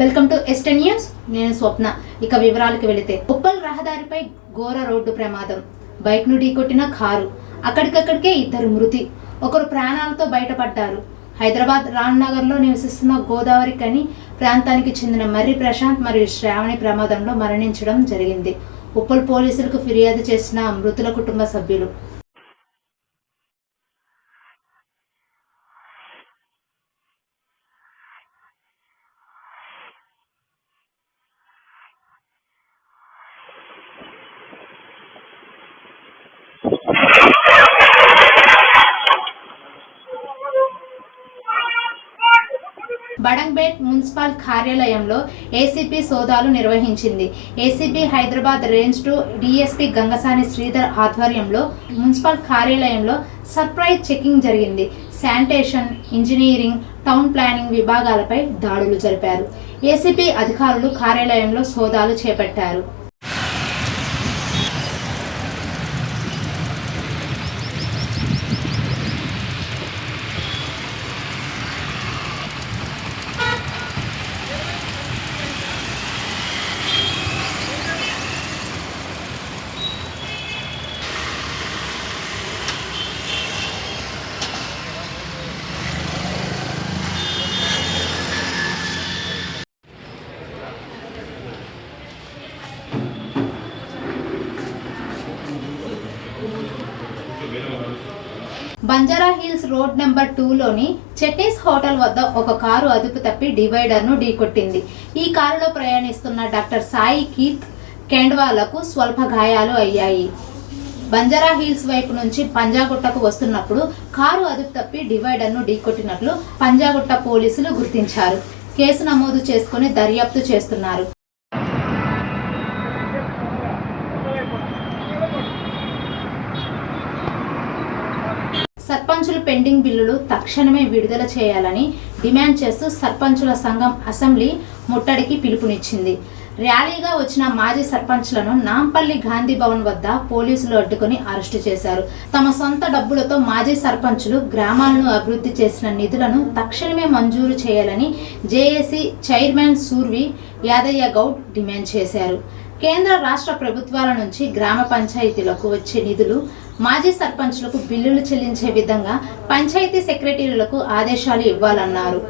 Welcome to ఎస్టెన్ news. నేను స్వప్న. ఇక వివరాలకు వెళితే, ఉప్పల్ రహదారిపై ఘోర రోడ్డు ప్రమాదం. బైక్ ను ఢీకొట్టిన కారు. అక్కడికక్కడికే 2 మృతి, 1 ప్రాణాలతో బయటపడ్డారు. హైదరాబాద్ రామ్నగర్ లో నివసిస్తున్న గోదావరి కని ప్రాంతానికి చెందిన మర్రి ప్రశాంత్ మరియు శ్రావణి ప్రమాదంలో మరణించడం జరిగింది. ఉప్పల్ పోలీసులకు ఫిర్యాదు చేసిన మృతుల కుటుంబ సభ్యులు. బడంగ్పేట్ మున్సిపల్ కార్యాలయంలో ఏసీపీ సోదాలు నిర్వహించింది. ACP Hyderabad range 2 DSP Gangasani Sridhar ఆధ్వర్యంలో మున్సిపల్ కార్యాలయంలో సర్ప్రైజ్ చెకింగ్ జరిగింది. శానిటేషన్, ఇంజనీరింగ్, టౌన్ ప్లానింగ్ విభాగాలపై దాడులు జరిపారు. ఏసీపీ అధికారులు కార్యాలయంలో సోదాలు చేపట్టారు. బంజారా హిల్స్ రోడ్ నెంబర్ 2లోని చట్నీస్ హోటల్ వద్ద ఒక కారు అదుపు తప్పి డివైడర్ను ఢీకొట్టింది. ఈ కారులో ప్రయాణిస్తున్న డాక్టర్ సాయి కీత్ కేండ్వాలకు స్వల్ప గాయాలు అయ్యాయి. బంజారా హిల్స్ వైపు నుంచి పంజాగుట్టకు వస్తున్నప్పుడు కారు అదుపు తప్పి డివైడర్ను ఢీకొట్టినట్లు పంజాగుట్ట పోలీసులు గుర్తించారు. కేసు నమోదు చేసుకుని దర్యాప్తు చేస్తున్నారు. సర్పంచుల పెండింగ్ బిల్లులు తక్షణమే విడుదల చేయాలని డిమాండ్ చేస్తూ సర్పంచుల సంఘం అసెంబ్లీ ముట్టడికి పిలుపునిచ్చింది. ర్యాలీగా వచ్చిన మాజీ సర్పంచ్లను నాంపల్లి గాంధీ భవన్ వద్ద పోలీసులు అడ్డుకుని అరెస్టు చేశారు. తమ సొంత డబ్బులతో మాజీ సర్పంచులు గ్రామాలను అభివృద్ధి చేసిన నిధులను తక్షణమే మంజూరు చేయాలని JAC chairman Survi Yadaiah Goud demand చేశారు. కేంద్ర రాష్ట్ర ప్రభుత్వాల నుంచి గ్రామ పంచాయతీలకు వచ్చే నిధులు మాజీ సర్పంచులకు బిల్లులు చెల్లించే విధంగా పంచాయతీ సెక్రటరీలకు ఆదేశాలు ఇవ్వాలన్నారు.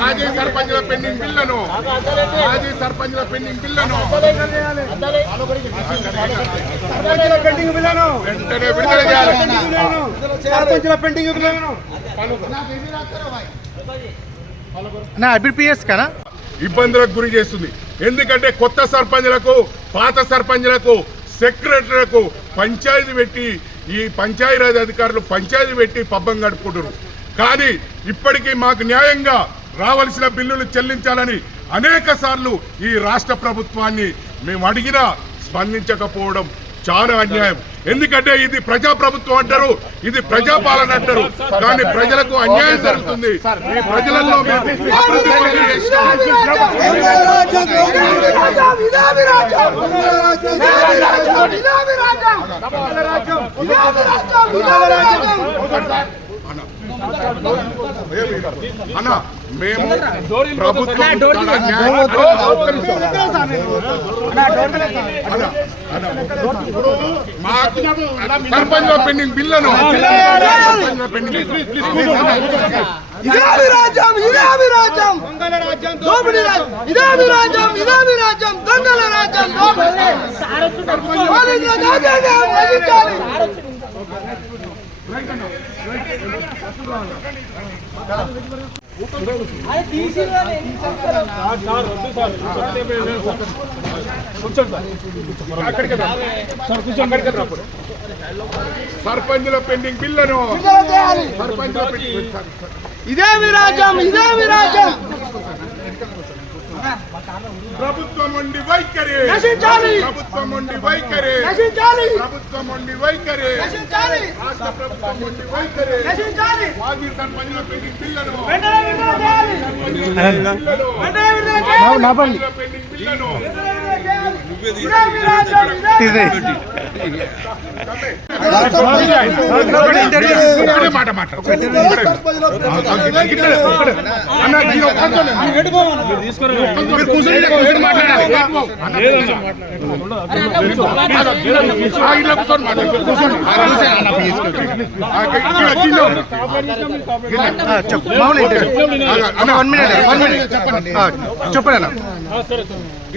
మాజీ సర్పంచుల పెండింగ్ బిల్లును వెంటనే విడుదల చేయాలి. ఇబ్బందులకు గురి చేస్తుంది. ఎందుకంటే కొత్త సర్పంచులకు, పాత సర్పంచులకు, సెక్రటరీలకు పంచాయతీ పెట్టి ఈ పంచాయతీరాజ్ అధికారులు పంచాయతీ పెట్టి పబ్బం గడుపుకుంటారు. కానీ ఇప్పటికీ మాకు న్యాయంగా రావాల్సిన బిల్లులు చెల్లించాలని అనేక సార్లు ఈ రాష్ట్ర ప్రభుత్వాన్ని మేము అడిగినా స్పందించకపోవడం చాలా అన్యాయం. ఎందుకంటే ఇది ప్రజాప్రభుత్వం అంటారు, ఇది ప్రజాపాలన అంటారు, కానీ ప్రజలకు అన్యాయం జరుగుతుంది. ఈ ప్రజలలో అన్న మేము ప్రభుత్వం మాకు సర్పంచ్ పెండింగ్ బిల్లును సర్పంచుల పెండింగ్ బిల్లును ఇదే విరాజం ప్రభుత్వం ఉండి వైఖరి, ప్రభుత్వం ఉండి వైఖరి, ప్రభుత్వం ఉండి వైఖరి, రాష్ట్ర ప్రభుత్వం ఉండి వైఖరి, మాజీ సర్పంచుల పెండింగ్ బిల్లును, పెండింగ్ బిల్లును మాట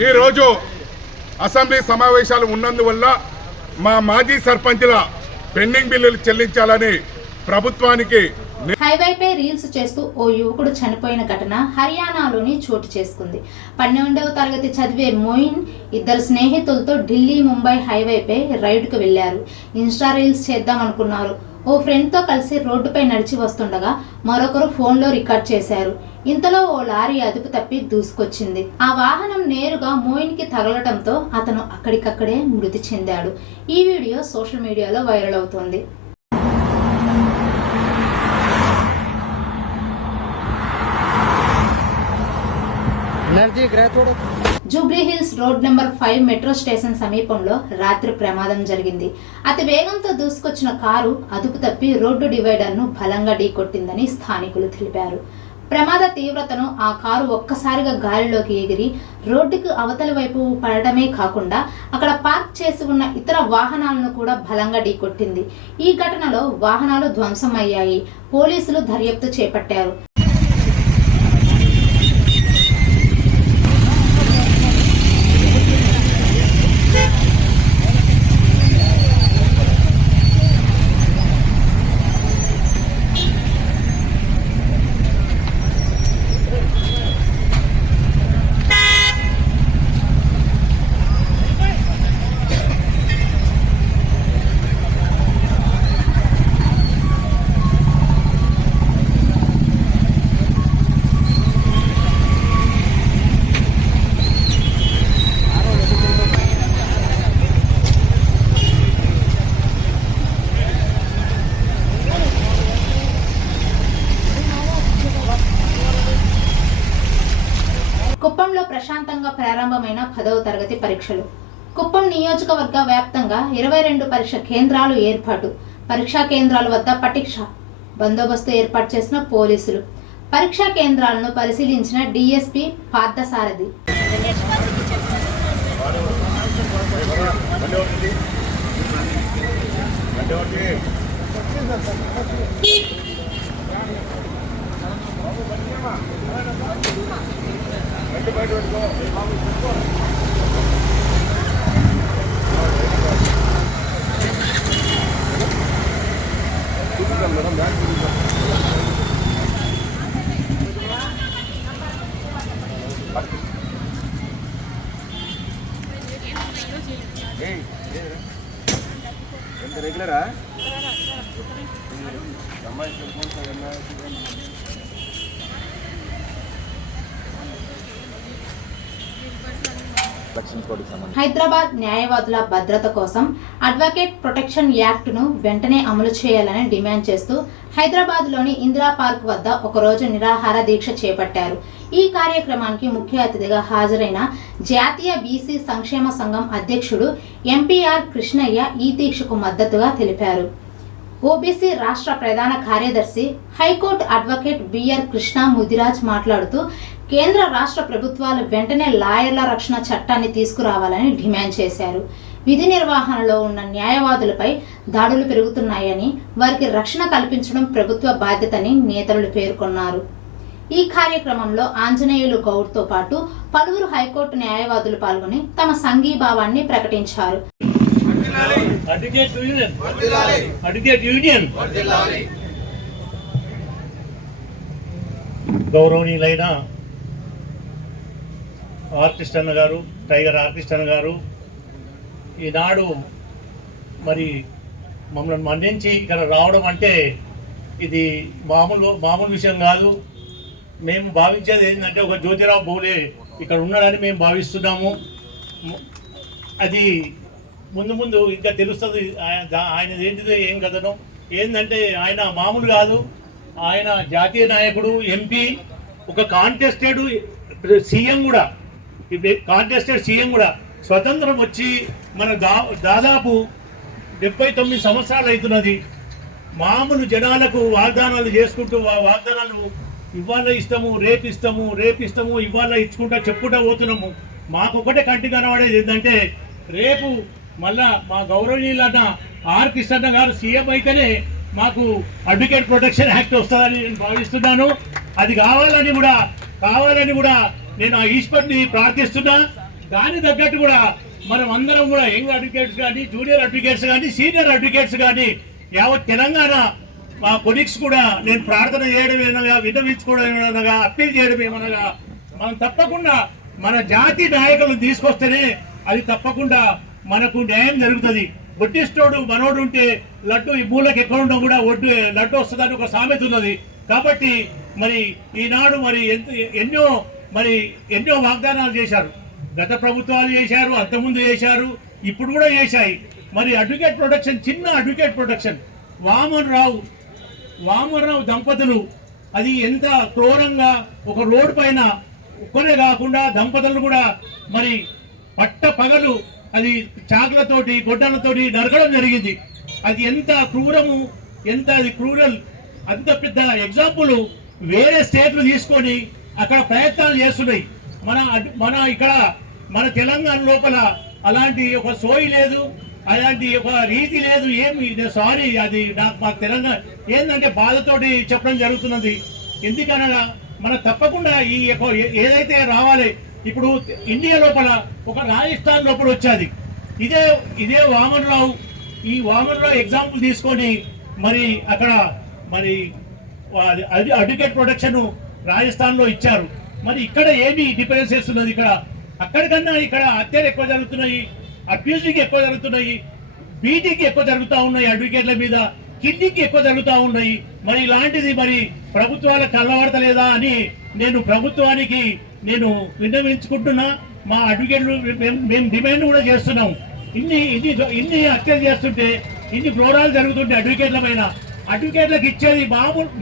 ఈ రోజు అసెంబ్లీ సమావేశాలు ఉన్నందువల్ల మా మాజీ సర్పంచుల పెండింగ్ బిల్లులు చెల్లించాలని ప్రభుత్వానికి హైవేపై రీల్స్ చేస్తూ ఓ యువకుడు చనిపోయిన ఘటన హర్యానాలోని చోటు చేసుకుంది. 12వ తరగతి చదివే మోయిన్ ఇద్దరు స్నేహితులతో ఢిల్లీ ముంబై హైవేపై రైడ్కు వెళ్లారు. Insta reels చేద్దామనుకున్నారు. ఓ ఫ్రెండ్తో కలిసి రోడ్డుపై నడిచి వస్తుండగా మరొకరు ఫోన్లో రికార్డ్ చేశారు. ఇంతలో ఓ లారీ అదుపు తప్పి దూసుకొచ్చింది. ఆ వాహనం నేరుగా మోయిన్కి తగలటంతో అతను అక్కడికక్కడే మృతి చెందాడు. ఈ వీడియో సోషల్ మీడియాలో వైరల్ అవుతోంది. Jubilee hills road number 5 metro station సమీపంలో రాత్రి ప్రమాదం జరిగింది. అతి వేగంతో దూసుకొచ్చిన కారు అదుపు తప్పి రోడ్డు డివైడర్ను బలంగా ఢీకొట్టిందని స్థానికులు తెలిపారు. ప్రమాద తీవ్రతను ఆ కారు ఒక్కసారిగా గాలిలోకి ఎగిరి రోడ్డుకు అవతలి వైపు పడటమే కాకుండా అక్కడ పార్క్ చేసి ఉన్న ఇతర వాహనాలను కూడా బలంగా ఢీకొట్టింది. ఈ ఘటనలో వాహనాలు ధ్వంసమయ్యాయి. పోలీసులు దర్యాప్తు చేపట్టారు. కుప్పంలో ప్రశాంతంగా ప్రారంభమైన 10వ తరగతి పరీక్షలు. కుప్పం నియోజకవర్గ వ్యాప్తంగా 22 పరీక్ష కేంద్రాలు ఏర్పాటు. పరీక్షా కేంద్రాల వద్ద పటిక్ష బందోబస్తు ఏర్పాటు చేసిన పోలీసులు. పరీక్షా కేంద్రాలను పరిశీలించిన డీఎస్పీ పార్థసారథి. రెగ్యులరా హైదరాబాద్ న్యాయవాదుల భద్రత కోసం అడ్వకేట్ ప్రొటెక్షన్ యాక్ట్ ను వెంటనే అమలు చేయాలని డిమాండ్ చేస్తూ హైదరాబాద్ లోని ఇందిరా పార్క్ వద్ద ఒకరోజు నిరాహార దీక్ష చేపట్టారు. ఈ కార్యక్రమానికి ముఖ్య అతిథిగా హాజరైన జాతీయ బీసీ సంక్షేమ సంఘం అధ్యక్షుడు ఎంపీఆర్ కృష్ణయ్య ఈ దీక్షకు మద్దతుగా తెలిపారు. ఓబీసీ రాష్ట్ర ప్రధాన కార్యదర్శి high court advocate B R Krishna Mudiraj మాట్లాడుతూ కేంద్ర రాష్ట్ర ప్రభుత్వాలు వెంటనే లాయర్ల రక్షణ చట్టాన్ని తీసుకురావాలని డిమాండ్ చేశారు. విధి నిర్వహణలో ఉన్న న్యాయవాదులపై దాడులు పెరుగుతున్నాయని, వారికి రక్షణ కల్పించడం ప్రభుత్వ బాధ్యతని నేతలు పేర్కొన్నారు. ఈ కార్యక్రమంలో ఆంజనేయులు గౌడ్తో పాటు పలువురు హైకోర్టు న్యాయవాదులు పాల్గొని తమ సంఘీభావాన్ని ప్రకటించారు. గౌరవనీయులైన ఆర్టిస్ట్ అన్న గారు, టైగర్ ఆర్టిస్ట్ అన్న గారు ఈనాడు మరి మమ్మల్ని మన్నించి ఇక్కడ రావడం అంటే ఇది మామూలు విషయం కాదు. మేము భావించేది ఏంటంటే ఒక జ్యోతిరావు పూలే ఇక్కడ ఉన్నాడని మేము భావిస్తున్నాము. అది ముందు ముందు ఇంకా తెలుస్తుంది ఆయన ఏంటిదో ఏం కథనో. ఏంటంటే ఆయన మామూలు కాదు, ఆయన జాతీయ నాయకుడు, ఎంపీ, ఒక కాంటెస్టెడ్ సీఎం కూడా, కాంటెస్టెడ్ సీఎం కూడా. స్వతంత్రం వచ్చి మన దాదాపు 79 సంవత్సరాలు అవుతున్నది. మామూలు జనాలకు వాగ్దానాలు చేసుకుంటూ వాగ్దానాలు ఇవాళ ఇస్తాము, రేపు ఇస్తాము, ఇవాళ ఇచ్చుకుంటా చెప్పుకుంటా పోతున్నాము. మాకు ఒకటే కంటి కనబడేది ఏంటంటే రేపు మళ్ళా మా గౌరవనీయులన్న ఆర్ కృష్ణన్న గారు సీఎం అయితేనే మాకు అడ్వకేట్ ప్రొటెక్షన్ యాక్ట్ వస్తుందని నేను భావిస్తున్నాను. అది కావాలని కూడా నేను ఆ ఈశ్వర్ని ప్రార్థిస్తున్నా. దాని తగ్గట్టు కూడా మనం అందరం కూడా యంగ్ అడ్వకేట్స్ కానీ, జూనియర్ అడ్వకేట్స్ కానీ, సీనియర్ అడ్వకేట్స్ కానీ, యావత్ తెలంగాణ మా కొలీగ్స్ కూడా నేను ప్రార్థన చేయడం ఏమనగా, విన్నవించుకోవడం ఏమనగా, అప్పీల్ చేయడం ఏమనగా, మనం తప్పకుండా మన జాతి నాయకులను తీసుకొస్తేనే అది తప్పకుండా మనకు న్యాయం జరుగుతుంది. వడ్డిస్తోడు మనోడు ఉంటే లడ్డు ఈ మూలకి ఎక్కడ ఉన్నా కూడా లడ్డు వస్తుందని ఒక సామెత ఉన్నది. కాబట్టి మరి ఈనాడు మరి ఎన్నో వాగ్దానాలు చేశారు. గత ప్రభుత్వాలు చేశారు, అంతకుముందు చేశారు, ఇప్పుడు కూడా చేశాయి. మరి అడ్వకేట్ ప్రొటెక్షన్, చిన్న అడ్వకేట్ ప్రొటెక్షన్ వామన్ రావు దంపతులు అది ఎంత క్రూరంగా ఒక రోడ్డు పైన ఒక్కనే కాకుండా దంపతులు కూడా మరి పట్ట పగలు అది చాకులతోటి గొడ్డలతోటి నరకడం జరిగింది. అది ఎంత క్రూరము, ఎంత అది క్రూరల్. అంత పెద్ద ఎగ్జాంపుల్ వేరే స్టేట్లు తీసుకొని అక్కడ ప్రయత్నాలు చేస్తున్నాయి. మన ఇక్కడ మన తెలంగాణ లోపల అలాంటి ఒక సోయి లేదు, అలాంటి ఒక రీతి లేదు. ఏమి సారీ, అది మాకు తెలంగాణ ఏంటంటే బాధతోటి చెప్పడం జరుగుతున్నది. ఎందుకనగా మన తప్పకుండా ఈ ఏదైతే రావాలి. ఇప్పుడు ఇండియా లోపల ఒక రాజస్థాన్ లోపల వచ్చేది ఇదే వామన్ రావు. ఈ వామన్ రావు ఎగ్జాంపుల్ తీసుకొని మరి అక్కడ మరి అడ్వకేట్ ప్రొటెక్షన్ రాజస్థాన్ లో ఇచ్చారు. మరి ఇక్కడ ఏమి డిఫరెన్స్ చేస్తున్నది? అక్కడికన్నా ఇక్కడ హత్యలు ఎక్కువ జరుగుతున్నాయి, అబ్యూజింగ్ ఎక్కువ జరుగుతున్నాయి, బీటింగ్ ఎక్కువ జరుగుతూ ఉన్నాయి, అడ్వకేట్ల మీద కిడ్నీకి ఎక్కువ జరుగుతూ ఉన్నాయి. మరి ఇలాంటిది మరి ప్రభుత్వాల కళ్ళబడతలేదా అని నేను ప్రభుత్వానికి విన్నవించుకుంటున్నా. మా అడ్వకేట్లు మేము డిమాండ్ కూడా చేస్తున్నాం. ఇన్ని హత్యలు చేస్తుంటే, ఇన్ని ప్రోరాలు జరుగుతుంటే అడ్వకేట్ల పైన, అడ్వకేట్లకు ఇచ్చేది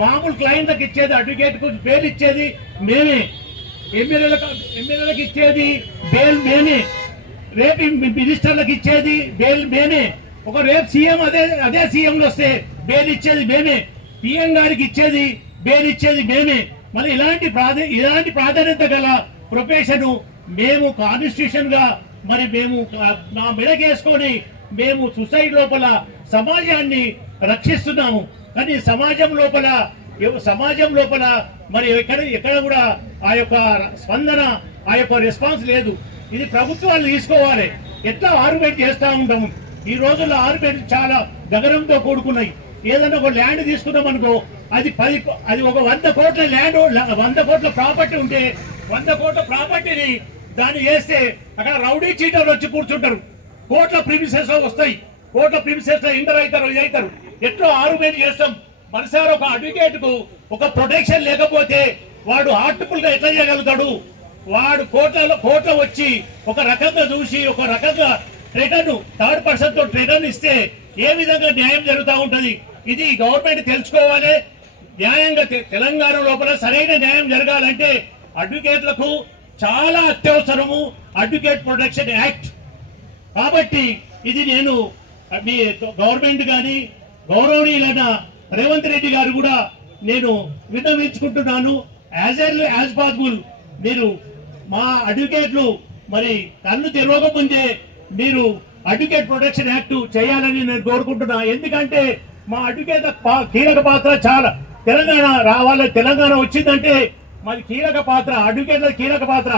మామూలు క్లయింట్లకు ఇచ్చేది, అడ్వకేట్కు బెయిల్ ఇచ్చేది మేమే, ఎమ్మెల్యేలకు ఇచ్చేది బెయిల్ మేమే, రేపు మినిస్టర్లకు ఇచ్చేది బెయిల్ మేమే, ఒక రేపు సీఎం అదే సీఎంలు వస్తే బెయిల్ ఇచ్చేది మేమే, పిఎం గారికి ఇచ్చేది బెయిల్ ఇచ్చేది మేమే. మళ్ళీ ఇలాంటి ప్రాధాన్యత గల ప్రొఫెషన్ మేము కాన్స్టిట్యూషన్ గా మరి మేము నా మెడకేసుకొని మేము సొసైటీ లోపల సమాజాన్ని రక్షిస్తున్నాము. కానీ సమాజం లోపల మరి ఎక్కడ కూడా ఆ యొక్క స్పందన, ఆ యొక్క రెస్పాన్స్ లేదు. ఇది ప్రభుత్వాలు తీసుకోవాలి. ఎట్లా ఆర్గ్యుమెంట్ చేస్తూ ఉంటాము. ఈ రోజుల్లో ఆర్గ్యుమెంట్ చాలా గగనంతో కూడుకున్నాయి. ఏదైనా ఒక ల్యాండ్ తీసుకున్నాం అనుకో, అది ఒక 100 కోట్ల ల్యాండ్, 100 కోట్ల ప్రాపర్టీ ఉంటే 100 కోట్ల ప్రాపర్టీని దాన్ని వేస్తే అక్కడ రౌడీ చీటర్లు వచ్చి కూర్చుంటారు. కోట్ల ప్రిమిసెస్ వస్తాయి, కోట్ల ప్రిమిసెస్ లో ఇంటర్ అవుతారు. ఎట్లా ఆర్గ్యుమెంట్ చేస్తాం? మనసారి ఒక అడ్వకేట్ కు ఒక ప్రొటెక్షన్ లేకపోతే వాడు హార్ట్ఫుల్ గా ఎట్లా చేయగలుగుతాడు? వాడు కోట్ల వచ్చి ఒక రకంగా చూసి ఒక రకంగా రిటర్న్ థర్డ్ పర్సన్ తో రిటర్న్ ఇస్తే ఏ విధంగా న్యాయం జరుగుతూ ఉంటది? ఇది గవర్నమెంట్ తెలుసుకోవాలి. న్యాయంగా తెలంగాణ లోపల సరైన న్యాయం జరగాలంటే అడ్వకేట్లకు చాలా అత్యవసరము అడ్వకేట్ ప్రొటెక్షన్ యాక్ట్. కాబట్టి ఇది నేను మీ గవర్నమెంట్ కానీ గౌరవనీయులైన రేవంత్ రెడ్డి గారు కూడా నేను విన్నవించుకుంటున్నాను. యాజ్ పాసిబుల్ మీరు మా అడ్వకేట్లు మరి కన్ను తెరవకముందే మీరు అడ్వకేట్ ప్రొటెక్షన్ యాక్ట్ చేయాలని నేను కోరుకుంటున్నా. ఎందుకంటే మా అడ్వకేట్ కీలక పాత్ర చాలా. తెలంగాణ వచ్చిందంటే మాది కీలక పాత్ర, అడ్వకేట్ల కీలక పాత్ర.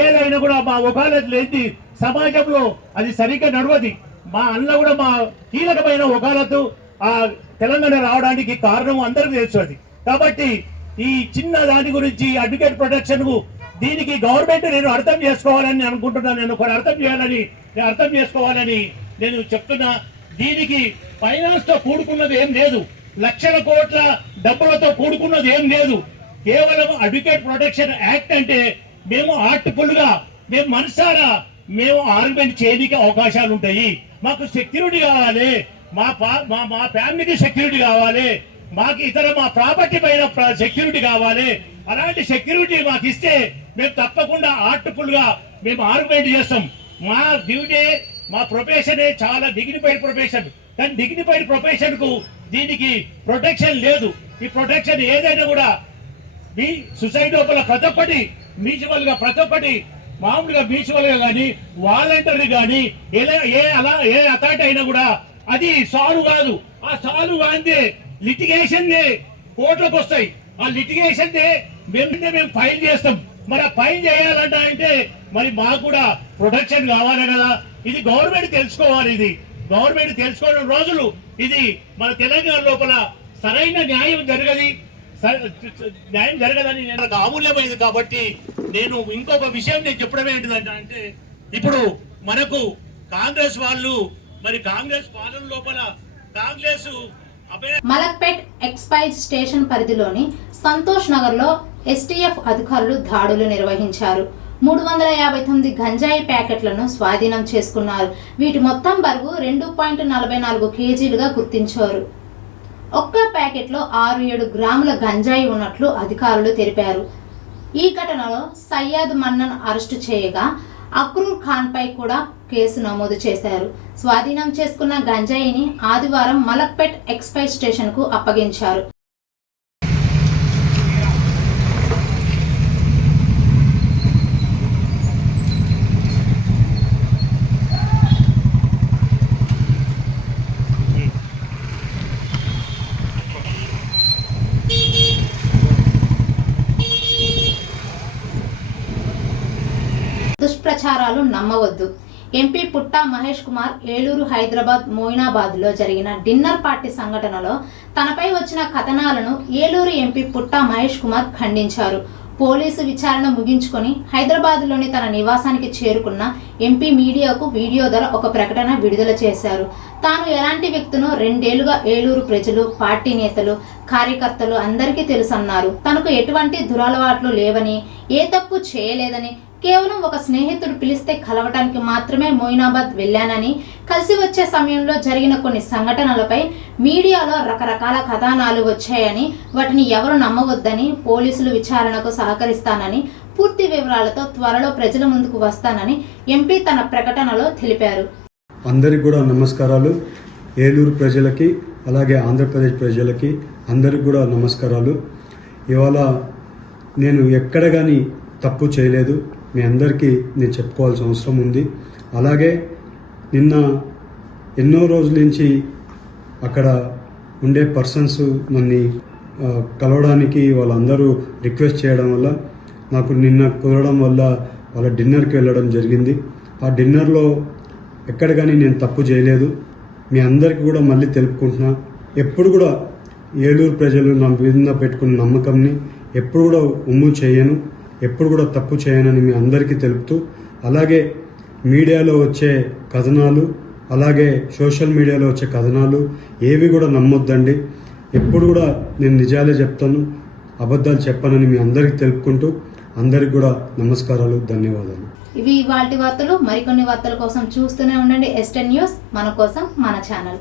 ఏదైనా కూడా మా వకాలత్ లేని సమాజంలో అది సరిగ్గా నడవది. మా అన్న కూడా మా కీలకమైన వకాలత్ ఆ తెలంగాణ రావడానికి కారణం అందరికీ తెలుసు. అది కాబట్టి ఈ చిన్న దాని గురించి అడ్వకేట్ ప్రొటెక్షన్ కు దీనికి గవర్నమెంట్ నేను అర్థం చేసుకోవాలని అనుకుంటున్నాను. నేను ఒకరు అర్థం చేసుకోవాలని నేను చెప్తున్నా. దీనికి ఫైనాన్స్ తో కూడుకున్నది ఏం లేదు, లక్షల కోట్ల డబ్బులతో కూడుకున్నది ఏం లేదు. కేవలం అడ్వకేట్ ప్రొటెక్షన్ యాక్ట్ అంటే మేము ఆర్ట్ఫుల్గా మేము మనసారా మేము ఆర్గ్యుమెంట్ చేయడానికి అవకాశాలు ఉంటాయి. మాకు సెక్యూరిటీ కావాలి, మా ఫ్యామిలీకి సెక్యూరిటీ కావాలి, మాకు ఇతర మా ప్రాపర్టీ పైన సెక్యూరిటీ కావాలి. అలాంటి సెక్యూరిటీ మాకు ఇస్తే మేము తప్పకుండా ఆర్ట్ఫుల్గా మేము ఆర్గ్యుమెంట్ చేస్తాం. మా డ్యూటీ మా ప్రొఫెషనే చాలా డిగ్నిఫైడ్ ప్రొఫెషన్. కానీ డిగ్నిఫైడ్ ప్రొఫెషన్ కు దీనికి ప్రొటెక్షన్ లేదు. ఈ ప్రొటెక్షన్ ఏదైనా కూడా మీ సొసైటీ లోపల ప్రతి ఒక్కటి మ్యూచువల్ గా ప్రతి ఒక్కటి మామూలుగా మ్యూచువల్ గా కానీ వాలంటరీ కానీ ఏ అథారిటీ అయినా కూడా అది సాల్వ్ కాదు. ఆ సాల్వ్ కాందే లిటిగేషన్ కోర్టులకు వస్తాయి. ఆ లిటిగేషన్ మేము ఫైల్ చేస్తాం. మరి ఆ ఫైల్ చేయాలంట అంటే మరి మాకు కూడా ప్రొటెక్షన్ కావాలి కదా. ఇది గవర్నమెంట్ తెలుసుకోవాలి. ఇది గవర్నమెంట్ తెలుసుకోవడం రోజులు ఇది మన తెలంగాణ లోపల సరైన న్యాయం జరగదని నాకు అమూల్యమైంది. కాబట్టి నేను ఇంకొక విషయం నేను చెప్పడం ఏంటిదంటే ఇప్పుడు మనకు కాంగ్రెస్ వాళ్ళు మరి కాంగ్రెస్ పాలన లోపల కాంగ్రెస్ మలక్పేట్ ఎక్సైజ్ స్టేషన్ పరిధిలోని సంతోష్ నగర్ లో ఎస్టీఎఫ్ అధికారులు దాడులు నిర్వహించారు. 359 గంజాయి ప్యాకెట్లను స్వాధీనం చేసుకున్నారు. వీటి మొత్తం బరువు 2.44 కేజీలుగా గుర్తించారు. ఒక్క ప్యాకెట్లో 6-7 గ్రాముల గంజాయి ఉన్నట్లు అధికారులు తెలిపారు. ఈ ఘటనలో సయ్యద్ మన్నన్ అరెస్టు చేయగా అక్రూర్ ఖాన్ పై కూడా కేసు నమోదు చేశారు. స్వాధీనం చేసుకున్న గంజాయిని ఆదివారం మలక్పేట్ ఎక్సైజ్ స్టేషన్ కు అప్పగించారు. దుష్ప్రచారాలు నమ్మవద్దు. ఎంపీ పుట్టా మహేష్ కుమార్ ఏలూరు, హైదరాబాద్, మోయినాబాద్ లో జరిగిన డిన్నర్ పార్టీ సంఘటనలో తనపై వచ్చిన కథనాలను ఏలూరు ఎంపీ పుట్టా మహేష్ కుమార్ ఖండించారు. పోలీసు విచారణ ముగించుకొని హైదరాబాద్ లోని తన నివాసానికి చేరుకున్న ఎంపీ మీడియాకు వీడియో ద్వారా ఒక ప్రకటన విడుదల చేశారు. తాను ఎలాంటి వ్యక్తినో 2 ఏళ్లుగా ఏలూరు ప్రజలు, పార్టీ నేతలు, కార్యకర్తలు అందరికీ తెలుసన్నారు. తనకు ఎటువంటి దురలవాట్లు లేవని, ఏ తప్పు చేయలేదని, కేవలం ఒక స్నేహితుడు పిలిస్తే కలవటానికి మాత్రమే మోయినాబాద్ వెళ్ళానని, కలిసి వచ్చే సమయంలో జరిగిన కొన్ని సంఘటనలపై మీడియాలో రకరకాల కథనాలు వచ్చాయని, వాటిని ఎవరు నమ్మవద్దని, పోలీసులు విచారణకు సహకరిస్తానని, పూర్తి వివరాలతో త్వరలో ప్రజల ముందుకు వస్తానని ఎంపీ తన ప్రకటనలో తెలిపారు. అందరికీ కూడా నమస్కారాలు. ఏలూరు ప్రజలకి అలాగే ఆంధ్రప్రదేశ్ ప్రజలకి అందరికి కూడా నమస్కారాలు. ఇవాళ నేను ఎక్కడ కానీ తప్పు చేయలేదు. మీ అందరికీ నేను చెప్పుకోవాల్సిన అవసరం ఉంది. అలాగే నిన్న ఎన్నో రోజుల నుంచి అక్కడ ఉండే పర్సన్స్ నన్ను కలవడానికి వాళ్ళందరూ రిక్వెస్ట్ చేయడం వల్ల నాకు నిన్న కుదరడం వల్ల వాళ్ళ డిన్నర్కి వెళ్ళడం జరిగింది. ఆ డిన్నర్లో ఎక్కడ కానీ నేను తప్పు చేయలేదు. మీ అందరికీ కూడా మళ్ళీ తెలుపుకుంటున్నా, ఎప్పుడు కూడా ఏలూరు ప్రజలు నా మీద పెట్టుకున్న నమ్మకంని ఎప్పుడు కూడా ఉమ్ము చేయను, ఎప్పుడు కూడా తప్పు చేయనని మీ అందరికీ తెలుపుతూ, అలాగే మీడియాలో వచ్చే కథనాలు, అలాగే సోషల్ మీడియాలో వచ్చే కథనాలు ఏవి కూడా నమ్మొద్దండి. ఎప్పుడు కూడా నేను నిజాలే చెప్తాను, అబద్ధాలు చెప్పనని మీ అందరికీ తెలుపుకుంటూ అందరికి కూడా నమస్కారాలు, ధన్యవాదాలు. ఇవి ఇవాల్టి వార్తలు. మరికొన్ని వార్తల కోసం చూస్తూనే ఉండండి ఎస్టెన్ న్యూస్, మన కోసం మన ఛానల్.